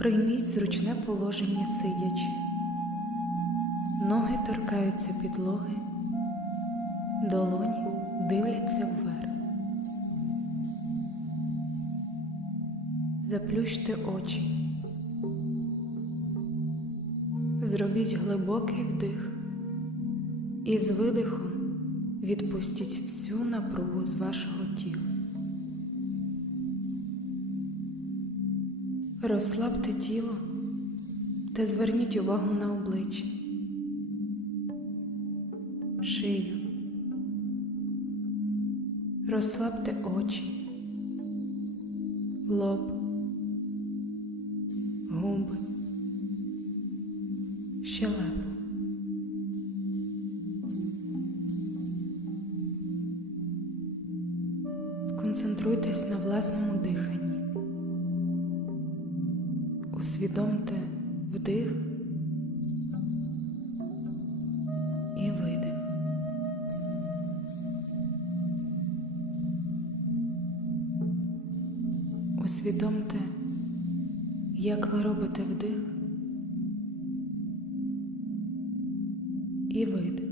Прийміть зручне положення сидячи. Ноги торкаються підлоги, долоні дивляться вверх. Заплющте очі. Зробіть глибокий вдих і з видихом відпустіть всю напругу з вашого тіла. Розслабте тіло та зверніть увагу на обличчя, шию. Розслабте очі, лоб, губи, щелепу. Сконцентруйтесь на власному диханні. Усвідомте вдих і видих. Усвідомте, як ви робите вдих і видих.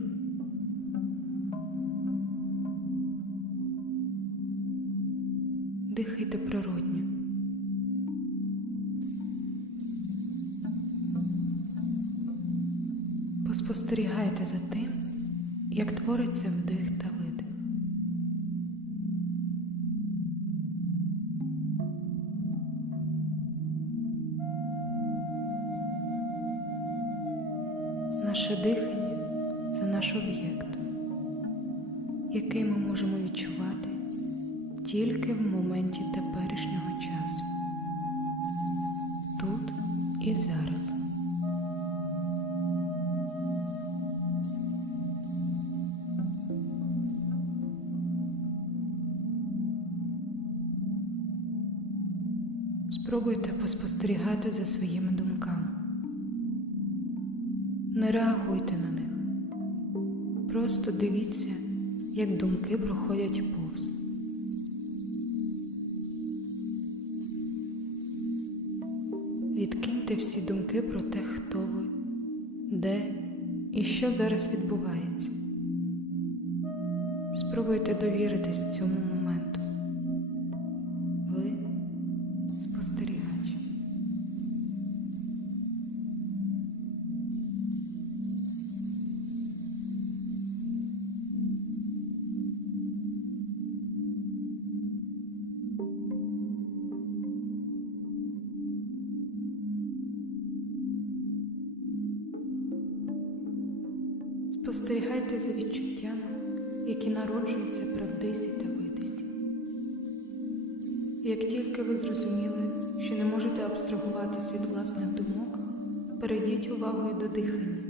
Дихайте природньо. Поспостерігайте за тим, як твориться вдих та видих. Наше дихання це наш об'єкт, який ми можемо відчувати тільки в моменті теперішнього часу, тут і зараз. Спробуйте поспостерігати за своїми думками. Не реагуйте на них. Просто дивіться, як думки проходять повз. Відкиньте всі думки про те, хто ви, де і що зараз відбувається. Спробуйте довіритись цьому моменту. Спостерігайте за відчуттями, які народжуються при вдисі та видисі. Як тільки ви зрозуміли, що не можете абстрагуватись від власних думок, перейдіть увагою до дихання.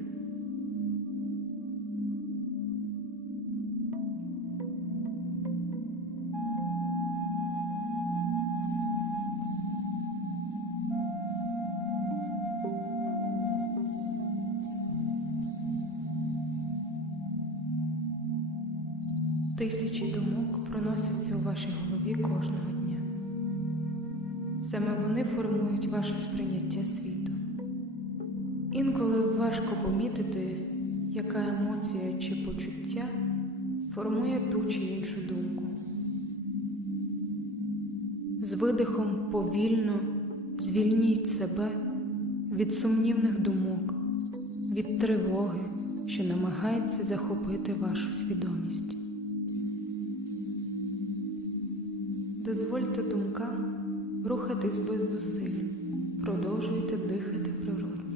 Тисячі думок проносяться у вашій голові кожного дня. Саме вони формують ваше сприйняття світу. Інколи важко помітити, яка емоція чи почуття формує ту чи іншу думку. З видихом повільно звільніть себе від сумнівних думок, від тривоги, що намагається захопити вашу свідомість. Дозвольте думкам рухатись без зусиль, продовжуйте дихати природньо.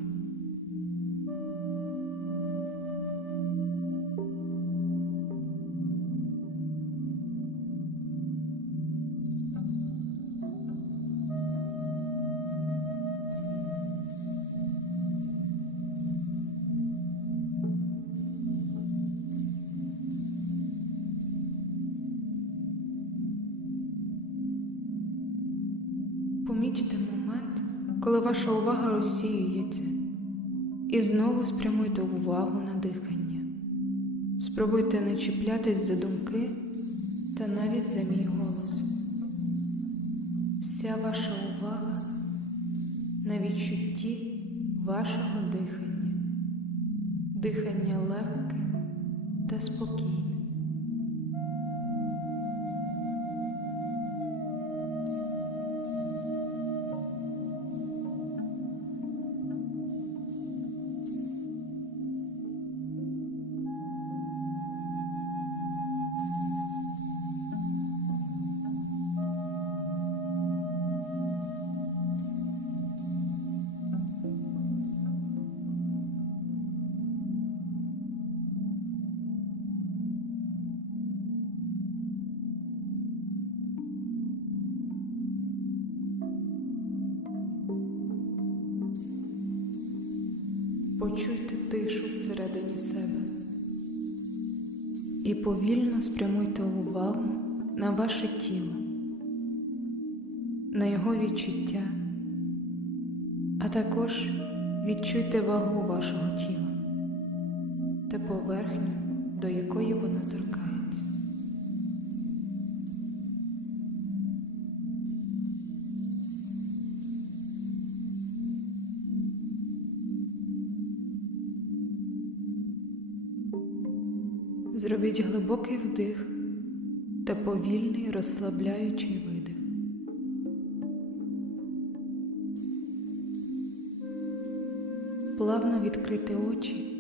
Помічте момент, коли ваша увага розсіюється, і знову спрямуйте увагу на дихання. Спробуйте не чіплятись за думки та навіть за мій голос. Вся ваша увага на відчутті вашого дихання, дихання легке та спокійне. Почуйте тишу всередині себе і повільно спрямуйте увагу на ваше тіло, на його відчуття, а також відчуйте вагу вашого тіла та поверхню, до якої вона торкається. Зробіть глибокий вдих та повільний розслабляючий видих. Плавно відкрийте очі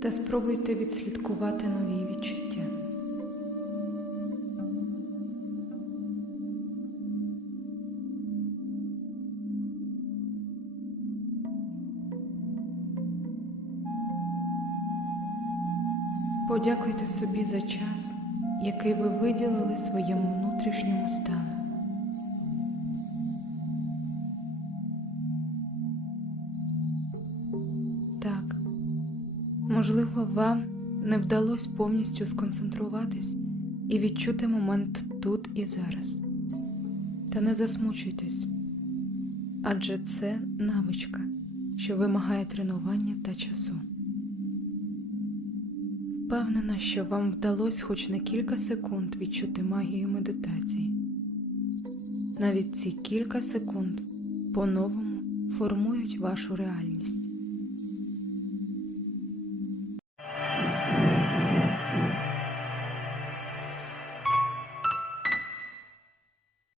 та спробуйте відслідкувати нові відчуття. Подякуйте собі за час, який ви виділили своєму внутрішньому стану. Так, можливо, вам не вдалося повністю сконцентруватись і відчути момент тут і зараз. Та не засмучуйтесь, адже це навичка, що вимагає тренування та часу. Впевнена, що вам вдалося хоч на кілька секунд відчути магію медитації. Навіть ці кілька секунд по-новому формують вашу реальність.